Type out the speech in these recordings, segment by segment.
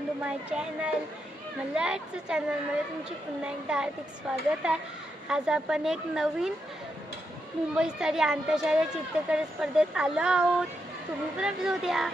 Welcome to my channel. मल्हारचं चॅनलमध्ये तुमची पुन्हा एकदा हार्दिक स्वागत आहे. आज आपण एक नवीन मुंबईस्तरीय आंतरशालेय चित्रकला स्पर्धेत आलो आहोत. तुम्ही पण आपल्यासोबत या.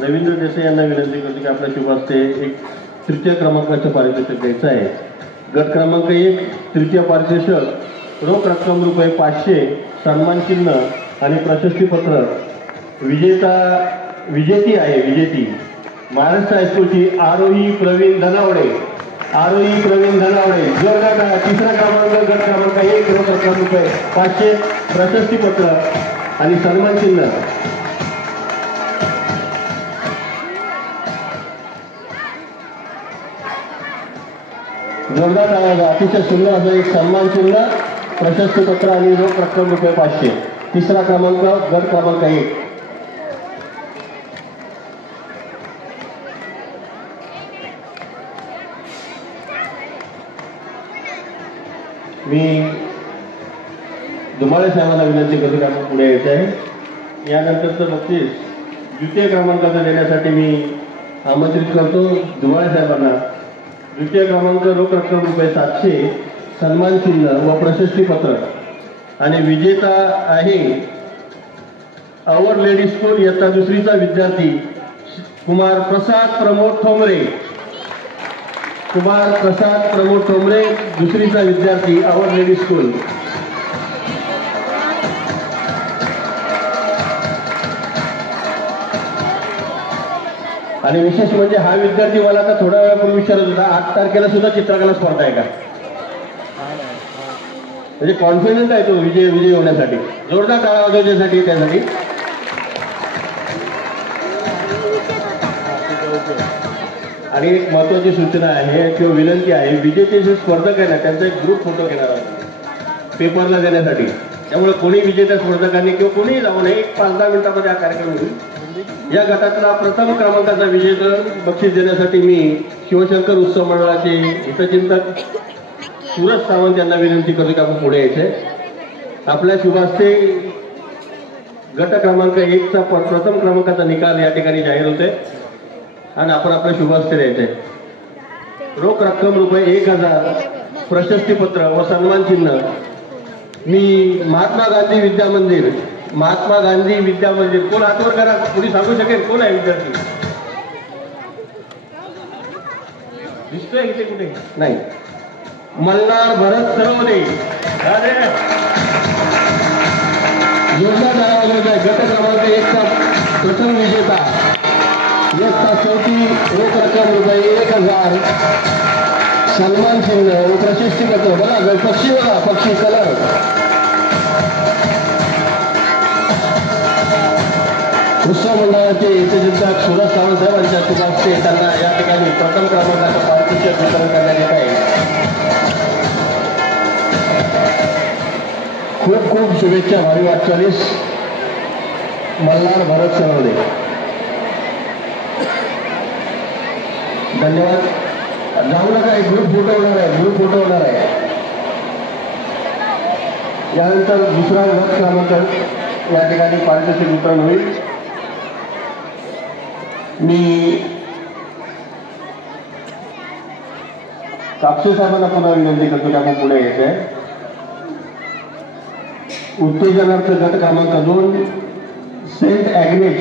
रवींद्र देसाई यांना विनंती करतो की आपल्या शुभ हस्ते एक तृतीय क्रमांकाचं पारितोषिक द्यायचं आहे. गट क्रमांक 1 तृतीय पारितोषिक रोख रक्कम रुपये 500, सन्मान चिन्ह आणि प्रशस्तीपत्र विजेती महाराष्ट्र हायस्कूलची आरोही प्रवीण धनावडे. जोरदार टाळ्या. तिसरा क्रमांक गट क्रमांक 1 रोख रक्कम रुपये 500, प्रशस्तीपत्र आणि सन्मान चिन्ह. जोरदार टाळ्या. अतिशय सुंदर असं एक सन्मान चिन्ह, प्रशस्तीपत्र आणि रोख रक्कम रुपये 500. तिसरा क्रमांक गट क्रमांक 1. मी धुमाळे साहेबांना विनंती करतो की आपण पुढे यायचं आहे. यानंतरचं बक्षीस द्वितीय क्रमांकाचं देण्यासाठी मी आमंत्रित करतो धुमाळे साहेबांना. द्वितीय क्रमांक रोख रक्कम रुपये 700, सन्मान चिन्ह व प्रशस्तीपत्र आणि विजेता आहे अवर लेडी स्कूल इयत्ता 2रीचा विद्यार्थी कुमार प्रसाद प्रमोद ठोंबरे. 2रीचा विद्यार्थी अवर लेडी स्कूल. आणि विशेष म्हणजे हा विद्यार्थी मला आता थोड्या वेळापूर्वी विचारत होता 8 तारखेला सुद्धा चित्रकला स्पर्धा आहे का. म्हणजे कॉन्फिडंट आहे तो विजय होण्यासाठी. जोरदार टाळ्या वाजवण्यासाठी त्यासाठी. आणि एक महत्वाची सूचना आहे किंवा विनंती आहे, विजेते जे स्पर्धक आहे ना त्यांचा एक ग्रुप फोटो घेणार आहोत पेपरला देण्यासाठी. त्यामुळे कोणी विजेत्या स्पर्धकांनी किंवा कोणीही जाऊ नये. 5-10 मिनिटांमध्ये हा कार्यक्रम होईल. या गटातला प्रथम क्रमांकाचा विजेता बक्षीस देण्यासाठी मी शिवशंकर उत्सव मंडळाचे हितचिंतक सूरज सावंत यांना विनंती करतो की आपण पुढे यायचे. आपल्या शुभ हस्ते गट क्रमांक 1चा प्रथम क्रमांकाचा निकाल या ठिकाणी जाहीर होते आणि आपण आपल्या शुभ हस्ते द्यायचे. रोख रक्कम रुपये 1000, प्रशस्तीपत्र व सन्मान चिन्ह. मी महात्मा गांधी विद्या मंदिर कोण हातवर करा, कोणी सांगू शकेल कोण आहे विद्यार्थी. दिसतोय इथे कुठे नाही. मल्हार भरत सरवदे. गट क्रमांक 1चा प्रथम विजेता इयत्ता 4ची रोख रक्कम रुपये 1000, सन्मान चिन्ह व प्रशस्तीपत्र. बघा पक्षी कलर. उत्सव मंडळाचे हितचिंतक सूरज सावंत साहेबांच्या शुभ हस्ते त्यांना या ठिकाणी प्रथम क्रमांकाचं पारितोषिक वितरण करण्यात येत आहे. खूप खूप शुभेच्छा. भावी वाटचालीस मल्हार भरत सरवदे. धन्यवाद. जाऊ नका. एक ग्रुप फोटो होणार आहे. यानंतर दुसरा गट क्रमांक या ठिकाणी पारितोषिक वितरण होईल. मी कापसे साहेबांना पुन्हा विनंती करतो की आपण पुढे यायचं आहे. उत्तेजनार्थ गट क्रमांक 2 सेंट ॲग्नेस